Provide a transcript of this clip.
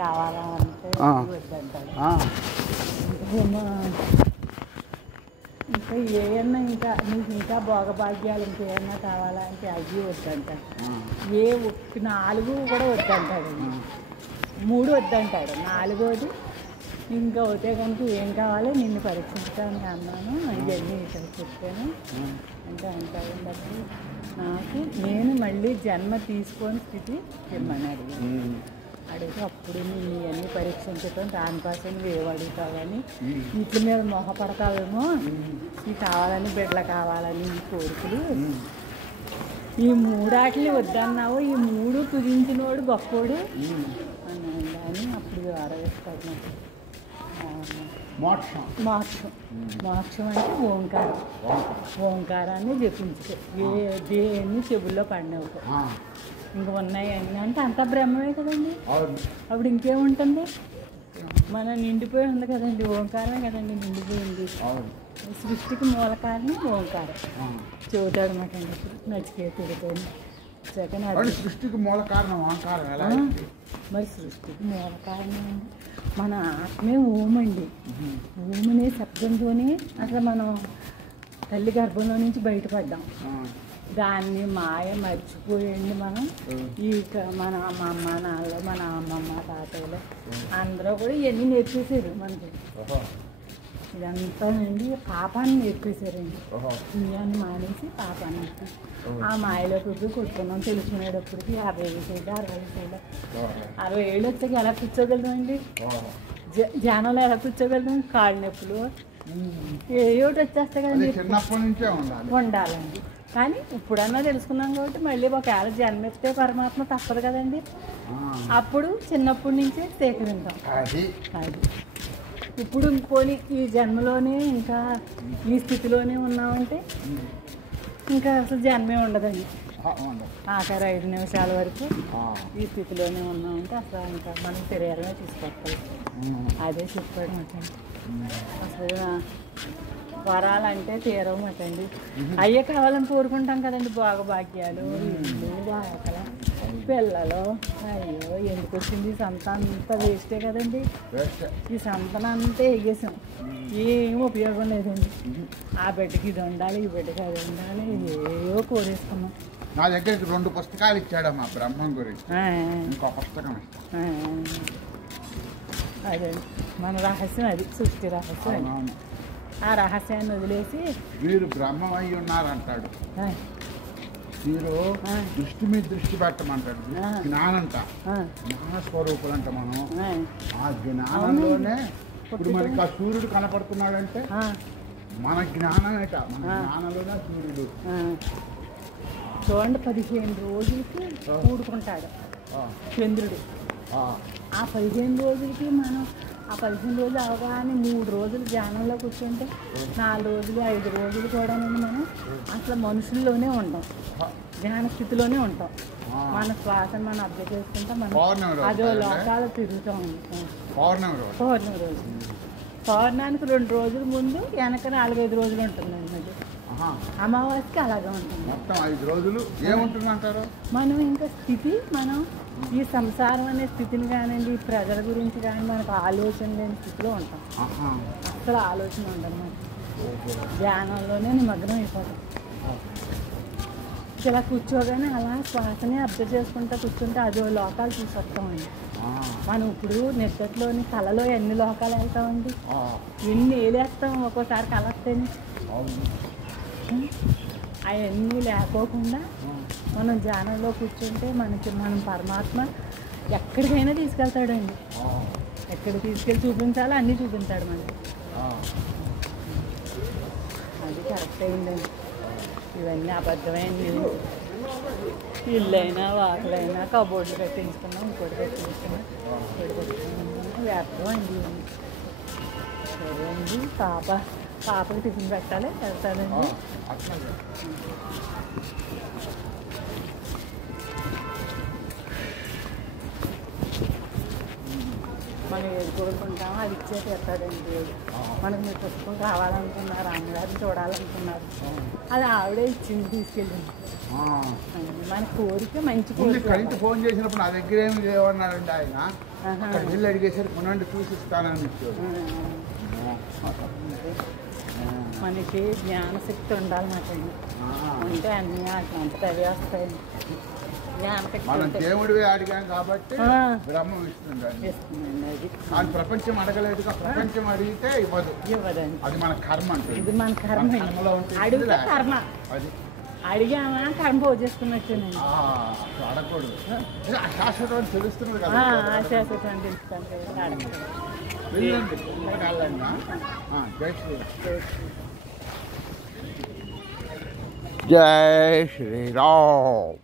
కావాలా అంటే వద్దంటాడు. ఇంకా ఏమన్నా ఇంకా నీకు ఇంకా భోగభాగ్యాలు ఇంకేమన్నా కావాలా అంటే అవి వద్దంటాడు. 4 కూడా వద్దంటాడు, 3 వద్దంటాడు. 4వది ఇంకా అవుతే కనుక ఏం కావాలి నిన్ను పరీక్షించడానికి అన్నాను ఇవన్నీ ఇక్కడ చెప్పాను అంటే అంటాడు. నాకు నేను మళ్ళీ జన్మ తీసుకొని స్థితి ఇమ్మన్నాడు. అడిగితే అప్పుడు నేను ఇవన్నీ పరీక్షించటం దానికోసం ఏవి అడుగుతావని వీటి మీద మొహపడతావేమో, ఇవి కావాలని బిడ్డలు కావాలని ఈ కోరికలు, ఈ 3 వద్దన్నావు, ఈ 3 కుదించినోడు గొప్పోడు అన్నాడు. అని అప్పుడు ఆరవేస్తాడు. మోక్షం మోక్షం అంటే ఓంకారం. ఓంకారాన్ని జపించు, దేన్ని చెవుల్లో పడినవు ఇంక ఉన్నాయి అన్నీ అంటే అంతా బ్రహ్మమే కదండి. అప్పుడు ఇంకేముంటుంది, మన నిండిపోయి ఉంది కదండి, ఓంకారమే కదండి నిండిపోయింది. సృష్టికి మూల కారణం ఓంకారం చెబుతాడు అనమాట అండి. నచికేతుడితో సృష్టికి మూల కారణం ఓంకారం ఎలా? మరి సృష్టికి మూల కారణం మన ఆత్మే ఓమండి. ఓమనే శబ్దంతోనే అసలు మనం తల్లి గర్భంలో నుంచి బయటపడ్డాం. దాన్ని మాయ మర్చిపోయండి మనం. ఈ మన అమ్మ నాన్నలు, మన అమ్మమ్మ తాతయ్యలు అందరూ కూడా ఇవన్నీ నేర్చేసారు మనకి. ఇదంతా అండి పాపాన్ని నేర్పేశారండి. పుణ్యాన్ని మానేసి పాపాన్ని నేర్పేసి ఆ మాయలో కొట్టుకున్నాం. తెలుసుకునేటప్పటికి 50 ఏళ్ళు 60 ఏళ్ళు 60 ఏళ్ళు వచ్చాక ఎలా కూర్చోగలుగుతామండి? ధ్యానంలో ఎలా కూర్చోగలుగుతాం? కాళ్ళు నొప్పులు ఏమిటి వచ్చేస్తాయి కదండి. చిన్నప్పటి నుంచే ఉండాలండి. కానీ ఇప్పుడన్నా తెలుసుకున్నాం కాబట్టి మళ్ళీ ఒకవేళ జన్మెత్తే పరమాత్మ తప్పదు కదండి. అప్పుడు చిన్నప్పటి నుంచే సేకరించాం. అది ఇప్పుడు పోనీ ఈ జన్మలోనే ఇంకా ఈ స్థితిలోనే ఉన్నామంటే ఇంకా అసలు జన్మే ఉండదండి. ఆఖరి 5 నిమిషాల వరకు ఈ స్థితిలోనే ఉన్నామంటే అసలు ఇంకా మనం శరీరమే తీసుకొస్తాం. అదే చెప్పాడు మాటండి. అసలు వరాలంటే తీరవమటండి. అయ్యే కావాలని కోరుకుంటాం కదండి, భోగభాగ్యాలు, ఇల్లు, వాకల, పిల్లలు. అయ్యో ఎందుకు వచ్చింది ఈ సంత అంతా వేస్టే కదండి. ఈ సంతనంతా ఎగేసాం, ఏం ఉపయోగం లేదండి. ఆ బిడ్డకి ఇది ఉండాలి, ఈ బిడ్డకి అది ఉండాలి, ఏవో కోరేసుకున్నాం. నా దగ్గరికి 2 పుస్తకాలు ఇచ్చాడమ్మా బ్రహ్మం గురించి. ఇంకో పుస్తకం అదే మన రహస్యం, అది సృష్టి రహస్యం. ఆ రహస్యాన్ని వదిలేసి వీరు బ్రహ్మం అయి ఉన్నారంటాడు. వీరు దృష్టి మీద దృష్టి పెట్టమంటాడు. జ్ఞానంట, జ్ఞాన స్వరూపులు అంట మనం. ఆ జ్ఞానంలోనే ఇప్పుడు మనకి ఆ సూర్యుడు కనపడుతున్నాడంటే మన జ్ఞానమేట. మన జ్ఞానంలోనే సూర్యుడు. చూడండి 15 రోజులకి కూడుకుంటాడు చంద్రుడు. ఆ 15 రోజులకి మనం ఆ 15 రోజులు అవగానే 3 రోజులు ధ్యానంలో కూర్చుంటే 4 రోజులు 5 రోజులు కూడా మనం అసలు మనుషుల్లోనే ఉంటాం, ధ్యాన స్థితిలోనే ఉంటాం. మన శ్వాసను మనం అబ్జర్వ్ చేసుకుంటాం. మనం అదో లోకాలు తిరుగుతూ ఉంటాం. పౌర్ణమి రోజు, పౌర్ణానికి 2 రోజుల ముందు వెనక 4-5 రోజులు ఉంటుందండి. అది అమావాస్యకి అలాగే ఉంటుంది. మొత్తం 5 రోజులు ఏముంటుందంటారు? మనం ఇంకా స్థితి, మనం ఈ సంసారం అనే స్థితిని కానివ్వండి, ఈ ప్రజల గురించి కానీ మనకు ఆలోచన లేని స్థితిలో ఉంటాం. అసలు ఆలోచన ఉండదు మనకి. ధ్యానంలోనే నిమగ్నం అయిపోతాం. ఇలా కూర్చోగానే అలా శ్వాసనే అబ్జర్వ్ చేసుకుంటూ కూర్చుంటే అదో లోకాలు చూసి వస్తామండి. మనం ఇప్పుడు నిద్రలోని కళలో ఎన్ని లోకాలు వెళ్తామండి, ఎన్ని ఏలేస్తాం ఒక్కోసారి కళ వస్తేనే. అవన్నీ లేకోకుండా మనం ధ్యానంలో కూర్చుంటే మనం పరమాత్మ ఎక్కడికైనా తీసుకెళ్తాడండి. ఎక్కడ తీసుకెళ్ళి చూపించాలో అన్నీ చూపించాడు మనకి. అది కరెక్ట్ అయిందండి. ఇవన్నీ అబద్ధమైంది. ఇల్లైనా వాకలైనా కబోర్డులు కట్టించుకున్నాం, ఇంకోటి కట్టించుకున్నాం, వ్యర్థం అండి. సరే అండి, పాపకి టిఫిన్ పెట్టాలి, వెళ్తానండి. మనం ఏది కోరుకుంటామో అది ఇచ్చే తీస్తాడండి దేవుడు. మనకు మీరు పుస్తకం కావాలనుకున్నారు, అమ్మగారిని చూడాలనుకున్నారు, అది ఆవిడే ఇచ్చింది, తీసుకెళ్ళింది. మన కోరిక మంచి కోరిక. కరెంట్ ఫోన్ చేసినప్పుడు నా దగ్గర ఏమి లేవన్నాడండి ఆయన. వెళ్ళి అడిగేసరికి కొనండి చూసిస్తానని ఇచ్చాడు. మనకి జ్ఞానశక్తి ఉండాలి మాకండి, ఉంటే అన్నీ అంత అవే వస్తాయండి. మనం దేవుడివే అడిగాం కాబట్టి బ్రహ్మ ఇస్తుందండి. అది అది ప్రపంచం అడగలేదుగా, ప్రపంచం అడిగితే ఇవ్వదండి. అది మన కర్మ అంటే, ఇది మన కర్మ. అడిగితే కర్మ, అది అడిగామా కర్మ పోజేసుకున్నట్టేనండి. అడగకూడదు, శాశ్వతం తెలుస్తుంది కదా. శాశ్వతం తెలుస్తాను కదా, అడగకూడదు. వెళ్ళండి జై శ్రీరామ్.